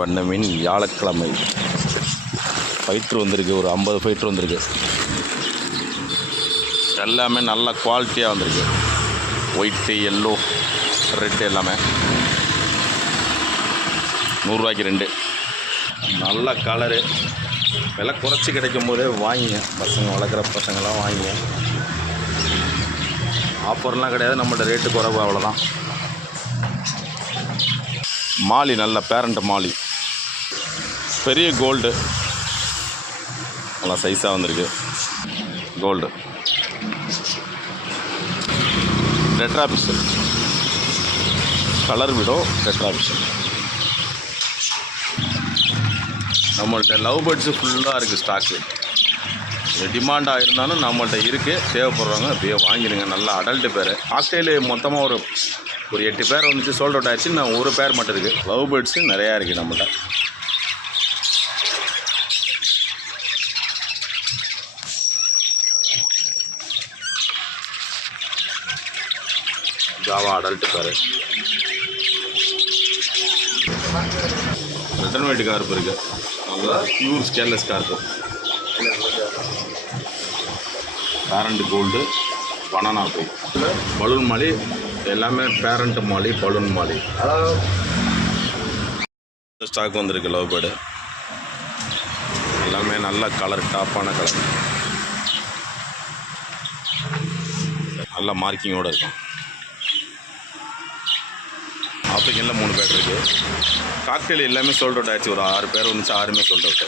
வண்ண மீன் வியாழக்கிழமை ஃபைட்ரு வந்திருக்கு. ஒரு 50 ஃபைட்ரு வந்திருக்கு. எல்லாமே நல்ல குவாலிட்டியாக வந்திருக்கு. ஒயிட்டு, எல்லோ, ரெட்டு எல்லாமே 100 ரூபாய்க்கு 2. நல்ல கலரு. விலை குறைச்சி கிடைக்கும் போதே வாங்கிங்க. பசங்க வளர்க்குற பசங்களாம் வாங்கிங்க. ஆஃபர்லாம் கிடையாது, நம்மள்ட்ட ரேட்டு குறைவு, அவ்வளோதான். மாலி, நல்ல பேரண்ட் மாலி, பெரிய கோல்டு, நல்லா சைஸாக வந்திருக்கு. கோல்டு டெட்ராபிஸ், கலர் விடோ டெட்ராபிஸ். நம்மள்ட்ட லவ் பேர்ட்ஸு ஃபுல்லாக இருக்குது ஸ்டாக்கு. டிமாண்டாக இருந்தாலும் நம்மள்ட்ட இருக்குது. தேவைப்படுறவங்க அப்படியே வாங்கிடுங்க. நல்லா அடல்ட்டு பேர். ஆஸ்திரேலியா மொத்தமாக ஒரு 8 பேர் வந்துச்சு, சோல்ட் அவுட் ஆகிடுச்சு. நான் ஒரு பேர் மட்டும் இருக்குது. லவ் பேர்ட்ஸு நிறையா இருக்குது நம்மள்ட்ட. ஜாவா அடல்ட்டு பேர். ரிட்டன் வெயிட் கார்ப்பு இருக்குது. நல்லா பியூர் ஸ்கேர்லெஸ் கார்ப்பு. பேரண்ட் கோல்டு, பனானா போய் பலூன் மாலி, எல்லாமே பேரண்ட் மாலி, பலூன் மாலி. ஸ்டாக் வந்திருக்கு. லவ் பேர்டு எல்லாமே நல்ல கலர், டாப்பான கலர், நல்ல மார்க்கிங்கோடு இருக்கும். ஆப்ரிக்கனில் 3 பேர் இருக்குது. காக்டெயில் எல்லாமே சோல்ட் அவுட் ஆகிடுச்சு. ஒரு 6 பேர் வந்துச்சு, 6மே சோல்ட் அவுட்.